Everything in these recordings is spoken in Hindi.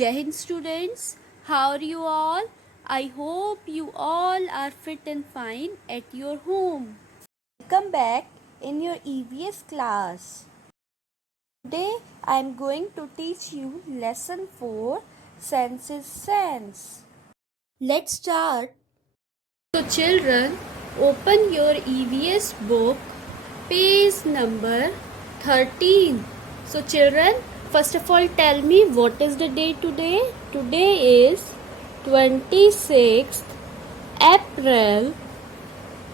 Jai Hind students, how are you all? I hope you all are fit and fine at your home. Welcome back in your EVS class. Today I am going to teach you lesson 4, Senses Sense. Let's start. So children, open your EVS book, page number 13. So children, first of all tell me what is the day today? Today is 26th April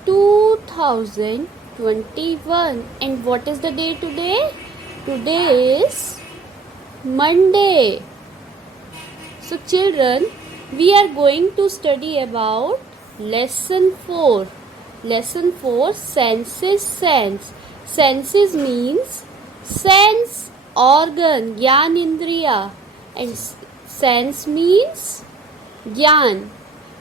2021. And what is the day today? Today is Monday. So children, we are going to study about lesson 4. Lesson 4, senses sense. Senses means sense organ, ज्ञान इंद्रिया, and sense means ज्ञान.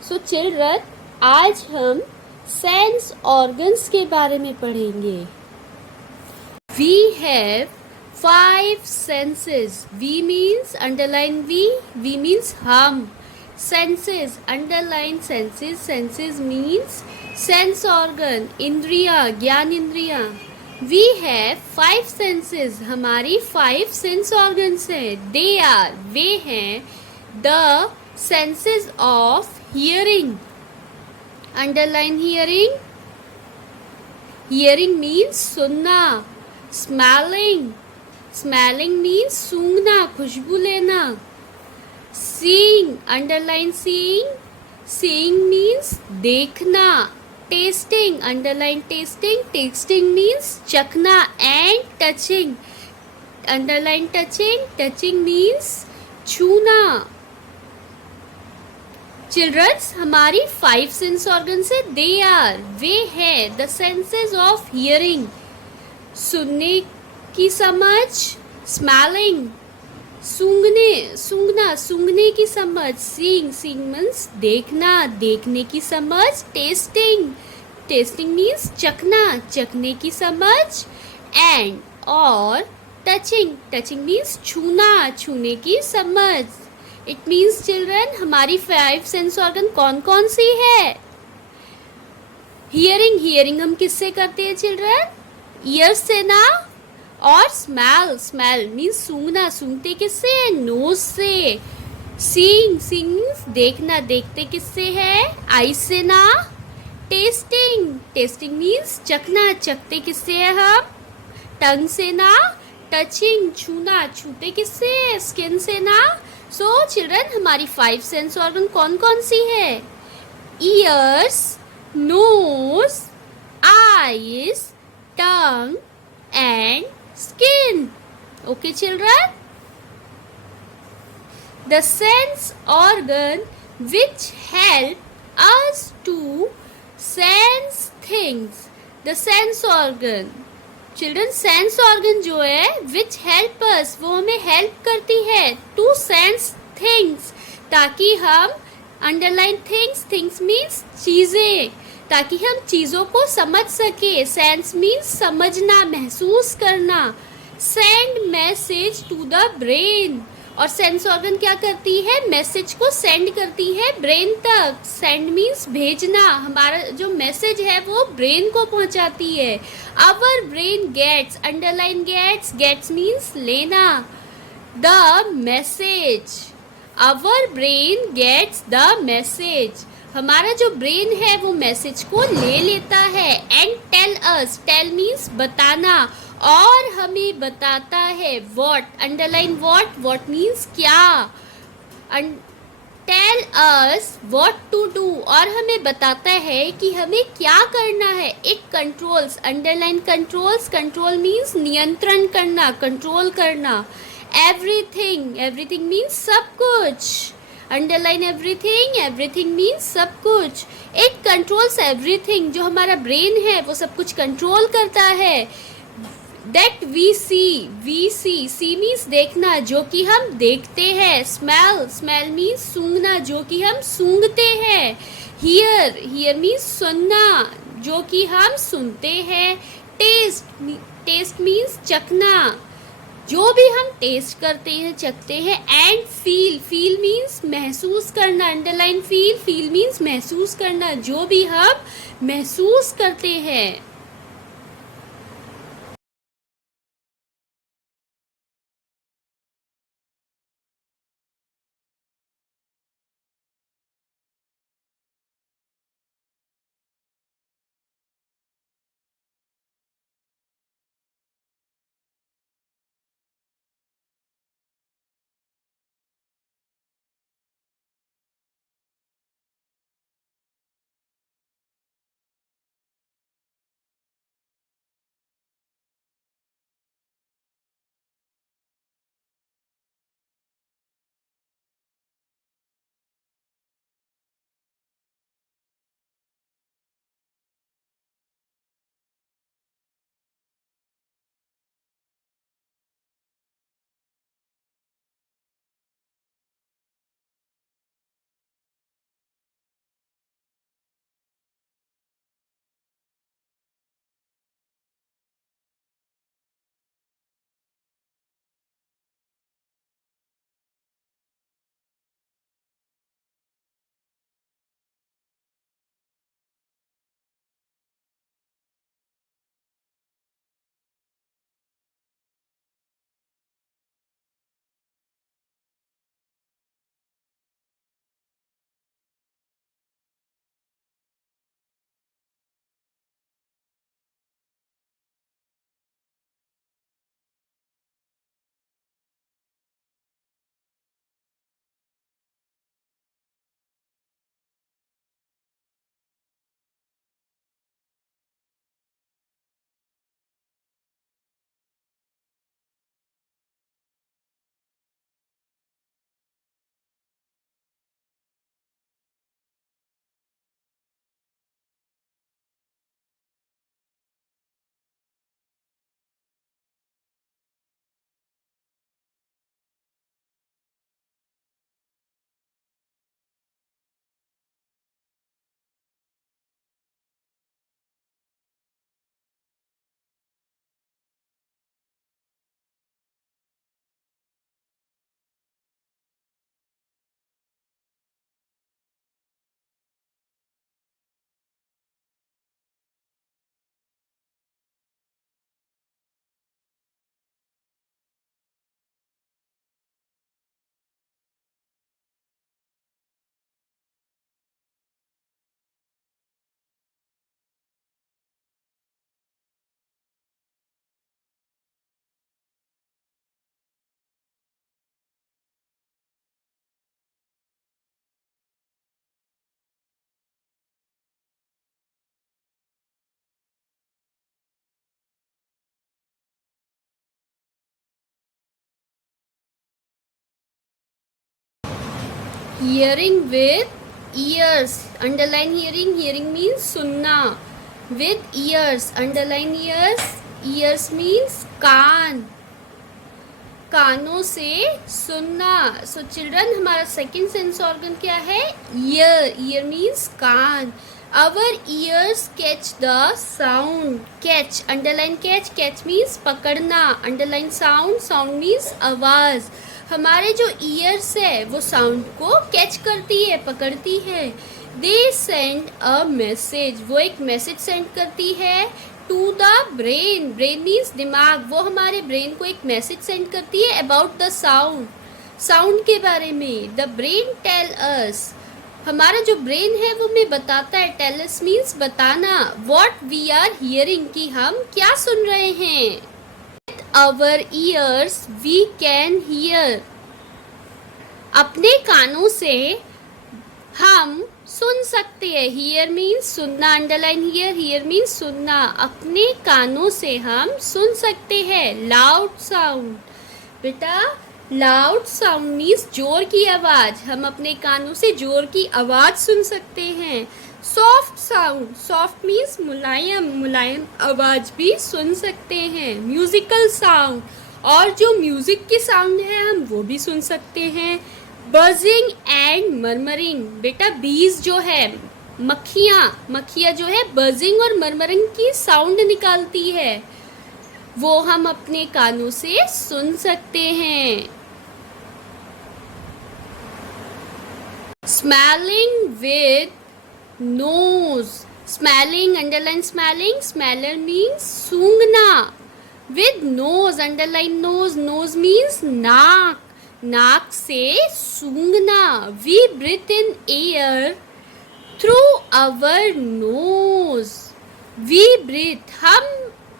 So children, आज हम sense organs के बारे में पढ़ेंगे. We have 5 senses. We means underline V means हम. Senses, underline senses. Senses means sense organ, इंद्रिया, ज्ञान इंद्रिया. We have 5 senses. हमारी 5 sense organs हैं. They are, वे हैं the senses of hearing. Underline hearing. Hearing means सुनना. Smelling. Smelling means सूंघना, खुशबू लेना. Seeing, underline seeing. Seeing means देखना. Tasting, underline tasting. Tasting means चखना. And touching, underline touching. Touching means छूना. Childrens, हमारी 5 sense organs है. They are, वे हैं the senses of hearing. सुनने की समझ. Smelling, सूंघने की समझ. Seeing means देखना, देखने की समझ. Tasting means चखने की समझ. And और touching means छूने की समझ. It means children, हमारी 5 sense organ कौन कौन सी है? Hearing हम किससे करते हैं children? Ears से ना. और smell means सूंघते किससे है? Nose से. Seeing means देखते किससे है? Eyes से ना. Tasting means चखते किससे है हम? Tongue से ना. Touching, छूते किससे है? Skin से ना. So children, हमारी 5 sense organ कौन कौन सी है? Ears, nose, eyes, tongue and skin. Okay children? The sense organ which help us to sense things. The sense organ. Children, sense organ जो है which help us, वो हमें help करती है to sense things, ताकि हम underline things means चीज़ें, ताकि हम चीज़ों को समझ सके. Sense means समझना, महसूस करना. Send message to the brain. और सेंस ऑर्गन क्या करती है? मैसेज को सेंड करती है ब्रेन तक. सेंड मीन्स भेजना. हमारा जो मैसेज है वो ब्रेन को पहुंचाती है. Our brain gets, underline gets means लेना, the message. Our brain gets the message. हमारा जो ब्रेन है वो मैसेज को ले लेता है. एंड टेल मीन्स बताना, और हमें बताता है. वॉट, अंडरलाइन वॉट मीन्स क्या. Tell us what to do, और हमें बताता है कि हमें क्या करना है. It controls, underline control means नियंत्रण करना, कंट्रोल करना. एवरीथिंग मीन्स सब कुछ. अंडरलाइन एवरीथिंग मीन्स सब कुछ. It controls everything. जो हमारा ब्रेन है वो सब कुछ कंट्रोल करता है. That we see means देखना, जो कि हम देखते हैं. Smell means सूंघना, जो कि हम सूंघते हैं. Hear means सुनना, जो कि हम सुनते हैं. Taste means चखना. जो भी हम टेस्ट करते हैं, चखते हैं। एंड फील, फील मीन्स महसूस करना, अंडरलाइन फील, फील मीन्स महसूस करना, जो भी हम महसूस करते हैं। Hearing with ears, underline hearing, hearing means सुनना। With ears, underline ears, ears means कान, कानों से सुनना। सो चिल्ड्रन, हमारा सेकंड सेंस ऑर्गन क्या है? ईयर, ईयर मीन्स कान। Our ears catch the sound, catch, underline catch, catch means पकड़ना, underline sound, sound means आवाज। हमारे जो ईयर्स है वो साउंड को कैच करती है, पकड़ती है। दे सेंड अ मैसेज, वो एक मैसेज सेंड करती है to the brain, brain means दिमाग, वो हमारे ब्रेन को एक मैसेज सेंड करती है अबाउट द साउंड, साउंड के बारे में। द ब्रेन टेल अस, हमारा जो ब्रेन है वो हमें बताता है। टेल अस मीन्स बताना, व्हाट वी आर हियरिंग, कि हम क्या सुन रहे हैं। Our ears we can hear, अपने कानों से हम सुन सकते हैं। Hear means सुनना, underline hear, hear means सुनना, अपने कानों से हम सुन सकते हैं। Loud sound, बेटा loud sound means जोर की आवाज, हम अपने कानों से जोर की आवाज सुन सकते हैं। सॉफ्ट साउंड, सॉफ्ट मीन्स मुलायम, मुलायम आवाज भी सुन सकते हैं। म्यूजिकल साउंड, और जो म्यूजिक की साउंड है हम वो भी सुन सकते हैं। बजिंग एंड मरमरिंग, बेटा बीज जो है, मक्खियाँ, मक्खियाँ जो है बजिंग और मरमरिंग की साउंड निकालती है। वो हम अपने कानों से सुन सकते हैं। Smelling with nose. Smelling, underline smelling. Smeller means सूंघना. With nose, underline nose. Nose means नाक. नाक से सूंघना. We breathe in air through our nose. We breathe. हम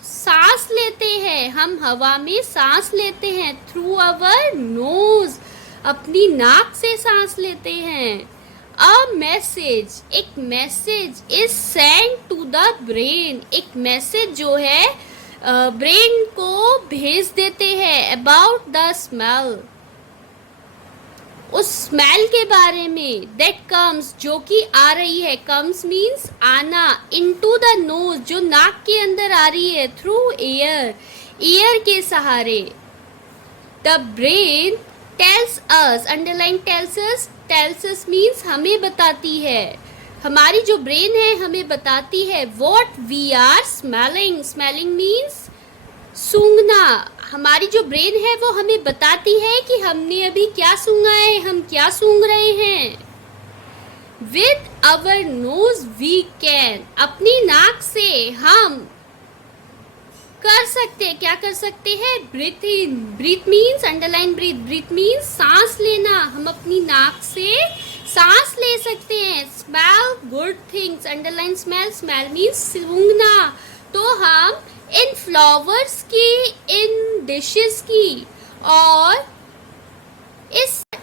सांस लेते हैं. हम हवा में सांस लेते हैं. Through our nose. अपनी नाक से सांस लेते हैं. अ मैसेज, एक message is send to the brain. एक मैसेज जो है ब्रेन को भेज देते हैं अबाउट द स्मेल. उस स्मेल के बारे में. दैट कम्स, जो कि आ रही है. कम्स मीन्स आना. इनटू द नोज, जो नाक के अंदर आ रही है. थ्रू एयर, एयर के सहारे. The brain tells us, underline tells us. Tells us means हमें बताती है. हमारी जो ब्रेन है हमें बताती है what we are smelling. Smelling means सूंघना. हमारी जो ब्रेन है वो हमें बताती है कि हमने अभी क्या सूंघा है, हम क्या सूंघ रहे हैं. With our nose we can, अपनी नाक से हम कर सकते हैं. क्या कर सकते हैं? Breathe in. Breathe means underline breathe. Breathe means सांस लेना. हम अपनी नाक से सांस ले सकते हैं. Smell good things, underline smell. Smell means सूंघना. तो हम इन फ्लावर्स की, इन डिशेस की और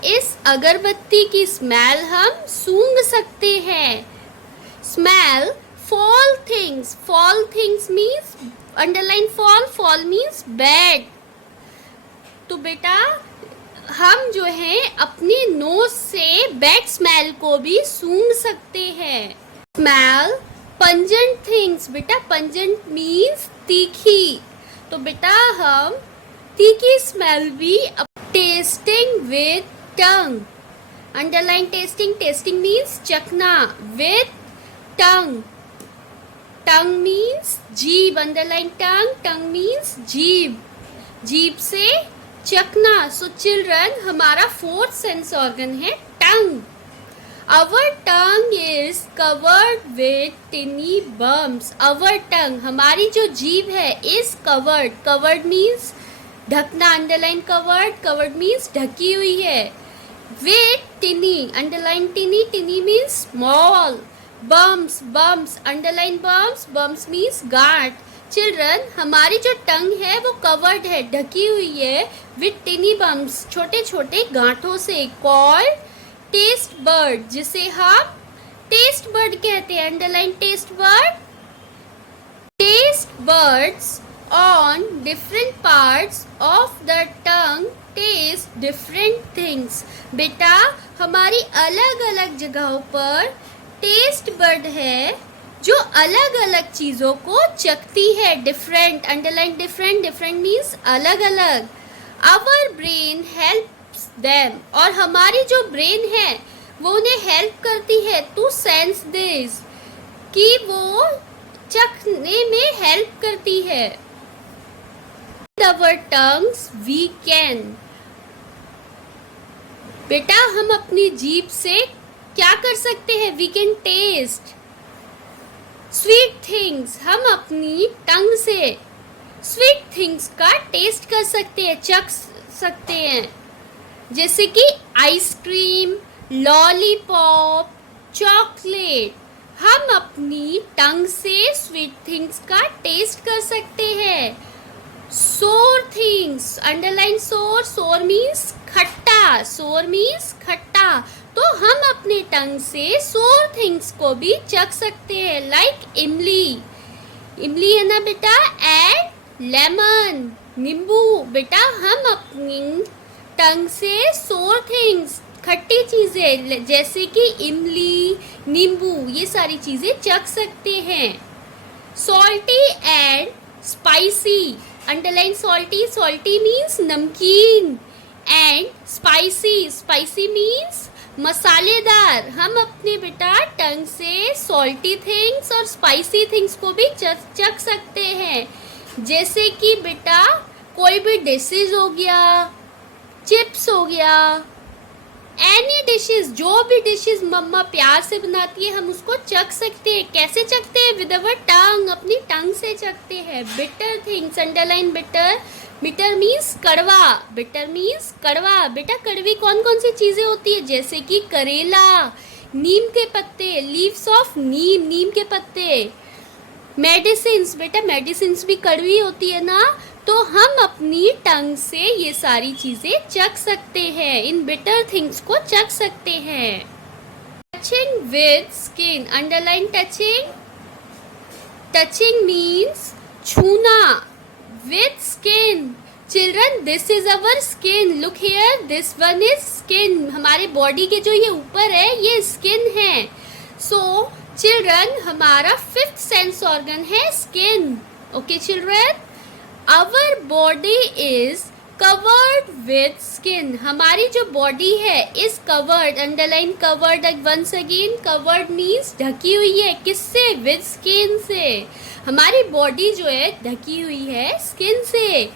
इस अगरबत्ती की स्मेल हम सूंघ सकते हैं. Smell fall things. Fall things means underline fall. Fall means bad. तो बेटा हम जो है अपने नोज से बैड स्मेल को भी सूंघ सकते हैं. Smell pungent things. बेटा पंजेंट मीन्स तीखी. तो बेटा हम तीखी स्मेल भी tasting with tongue. Underline tasting. Tasting means चखना. With tongue. टंग मीन्स जीभ. Underline tongue. टंग मीन्स जीभ. जीभ से चखना. सो चिल्ड्रन, हमारा फोर्थ सेंस ऑर्गन है tongue. Our tongue is covered with tiny bumps. Our tongue, हमारी जो जीभ है, is covered. Covered means ढकना. Underline covered. Covered means ढकी हुई है. With tiny. Underline tiny. Tiny means small. Bumps. Bumps. Underline bumps. Bumps means गांठ. Children, हमारी जो टंग है वो covered है, ढकी हुई है. With tiny bumps, छोटे छोटे गांठों से. Called टेस्ट बर्ड, जिसे हम टेस्ट बर्ड कहते हैं. Underline taste bud. Taste buds on different parts of the tongue taste different things. बेटा हमारी अलग अलग जगहों पर टेस्ट बर्ड है जो अलग अलग चीजों को चखती है. Different. Underline different. Different means अलग अलग. आवर ब्रेन हेल्प them, और हमारी जो ब्रेन है वो उन्हें हेल्प करती है टू सेंस दिस, कि वो चखने में हेल्प करती है. Our tongues we can. बेटा हम अपनी जीभ से क्या कर सकते हैं? We can taste sweet things. हम अपनी टंग से स्वीट थिंग्स का टेस्ट कर सकते हैं, चख सकते हैं. जैसे कि आइसक्रीम, लॉलीपॉप, चॉकलेट. हम अपनी टंग से स्वीट थिंग्स का टेस्ट कर सकते हैं. सोर थिंग्स. अंडरलाइन सोर. सोर मीन्स खट्टा. सोर मीन्स खट्टा. तो हम अपने टंग से सोर थिंग्स को भी चख सकते हैं. लाइक इमली. इमली है ना बेटा. एंड लेमन, नींबू. बेटा हम अपनी टंग से सोर थिंग्स, खट्टी चीजें जैसे कि इमली, नींबू, ये सारी चीजें चख सकते हैं. Salty and spicy. Underline salty. Salty means नमकीन. And spicy. स्पाइसी मीन्स मसालेदार. हम अपने बेटा टंग से सॉल्टी थिंग्स और स्पाइसी थिंग्स को भी चख सकते हैं. जैसे कि बेटा कोई भी डिशेज हो गया, चिप्स हो गया, एनी डिशेज, जो भी डिशेज मम्मा प्यार से बनाती है हम उसको चख सकते हैं। कैसे चखते हैं? विद अवर टंग, अपनी टंग से चखते हैं। Bitter things, underline bitter. Bitter means कड़वा, बिटर मीन्स कड़वा। बेटा कड़वी कौन कौन सी चीजें होती है? जैसे कि करेला, नीम के पत्ते, लीव्स ऑफ नीम, नीम के पत्ते। मेडिसिन्स, बेटा मेडिसिन्स भी कड़वी होती है ना, तो हम अपनी टंग से ये सारी चीजें चख सकते हैं, इन बिटर थिंग्स को चख सकते हैं। Touching with skin, underline touching. Touching means छूना, with skin. Children this is our skin, look here, this one is skin. हमारे बॉडी के जो ये ऊपर है ये स्किन है। सो चिल्ड्रन हमारा फिफ्थ सेंस ऑर्गन है skin. Okay children, our body is covered with skin. हमारी जो बॉडी है is covered, underline covered once again. Covered means ढकी हुई है, किससे? विथ स्किन से। हमारी बॉडी जो है ढकी हुई है स्किन से।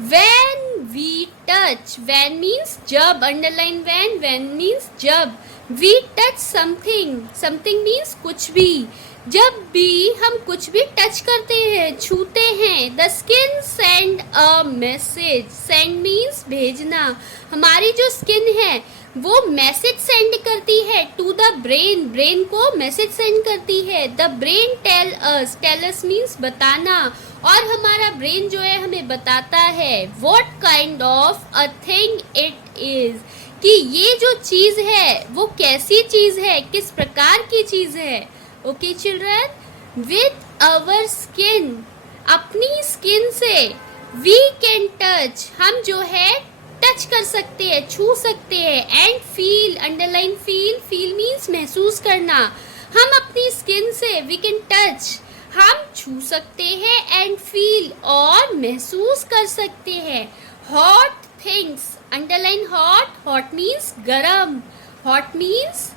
When we touch, when means जब, अंडरलाइन व्हेन, व्हेन मीन्स जब। We touch something, something means कुछ भी। जब भी हम कुछ भी टच करते हैं, छूते हैं, the skin send a message. Send means भेजना। हमारी जो स्किन है वो मैसेज सेंड करती है टू द ब्रेन, ब्रेन को मैसेज सेंड करती है। The brain tell us, tell us means बताना, और हमारा ब्रेन जो है हमें बताता है what kind of a thing it is, कि ये जो चीज है वो कैसी चीज है, किस प्रकार की चीज है। Okay children, with our skin, अपनी स्किन से, वी कैन टच, हम जो है टच कर सकते हैं, छू सकते हैं। And feel, underline feel, feel means महसूस करना। हम अपनी स्किन से, वी कैन टच, हम छू सकते हैं, एंड फील, और महसूस कर सकते हैं। Hot things, underline hot, hot means गरम, हॉट मीन्स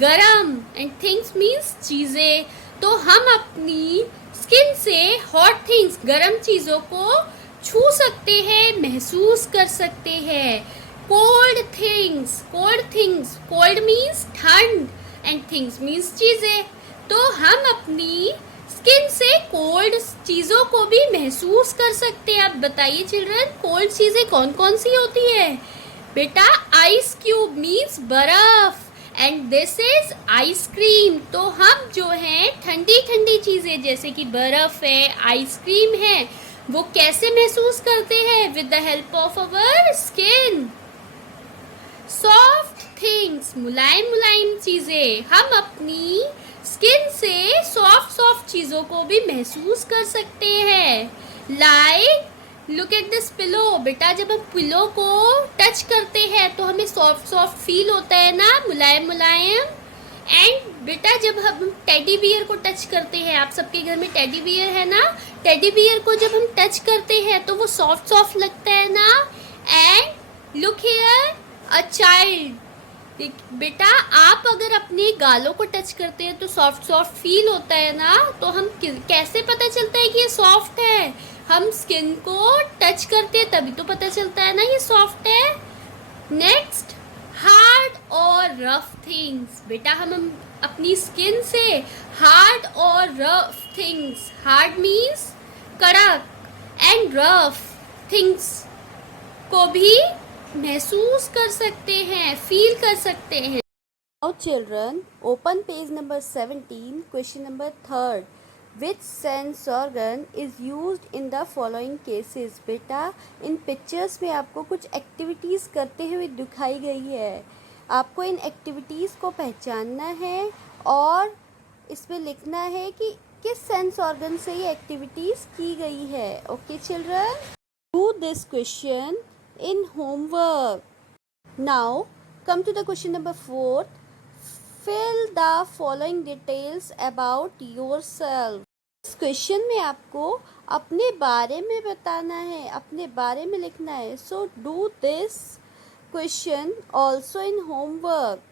गरम, एंड थिंग्स मीन्स चीजें। तो हम अपनी स्किन से हॉट थिंग्स, गरम चीजों को छू सकते हैं, महसूस कर सकते हैं। Cold things, cold things, cold means ठंड, एंड थिंग्स मीन्स चीजें। तो हम अपनी स्किन से कोल्ड चीजों को भी महसूस कर सकते हैं। आप बताइए चिल्ड्रन, कोल्ड चीजें कौन कौन सी होती है? बेटा आइस क्यूब मीन्स बर्फ, एंड दिस इज आइसक्रीम। तो हम जो है ठंडी ठंडी चीजें जैसे कि बर्फ है, आइसक्रीम है, वो कैसे महसूस करते हैं? With the help of our skin. Soft things, मुलायम मुलायम चीजें, हम अपनी स्किन से सॉफ्ट सॉफ्ट चीजों को भी महसूस कर सकते हैं। Like look at this pillow, बेटा जब हम पिलो को टच करते हैं तो हमें सॉफ्ट सॉफ्ट फील होता है ना, मुलायम मुलायम। एंड बेटा जब हम टेडी बियर को टच करते हैं, आप सबके घर में टेडी बियर है ना, टेडी बियर को जब हम टच करते हैं तो वो सॉफ्ट सॉफ्ट लगता है ना। And look here a child, बेटा आप अगर अपने गालों को टच करते हैं तो सॉफ्ट सॉफ्ट फील होता है ना, तो हम कैसे पता चलता है कि ये सॉफ्ट है? हम स्किन को टच करते हैं तभी तो पता चलता है ना ये सॉफ्ट है। नेक्स्ट, हार्ड और रफ थिंग्स, बेटा हम अपनी स्किन से हार्ड और रफ थिंग्स, हार्ड मीन्स कड़क, एंड रफ थिंग्स को भी महसूस कर सकते हैं, फील कर सकते हैं। Now children, open page number 17, question number 3rd. Which sense organ is used in the following cases? बेटा इन पिक्चर्स में आपको कुछ एक्टिविटीज़ करते हुए दिखाई गई है। आपको इन एक्टिविटीज़ को पहचानना है और इसमें लिखना है कि किस सेंस ऑर्गन से ये एक्टिविटीज़ की गई है। Okay children, do this question in homework. Now come to the question number 4. Fill the following details about yourself. इस क्वेश्चन में आपको अपने बारे में बताना है, अपने बारे में लिखना है। So do this question also in homework.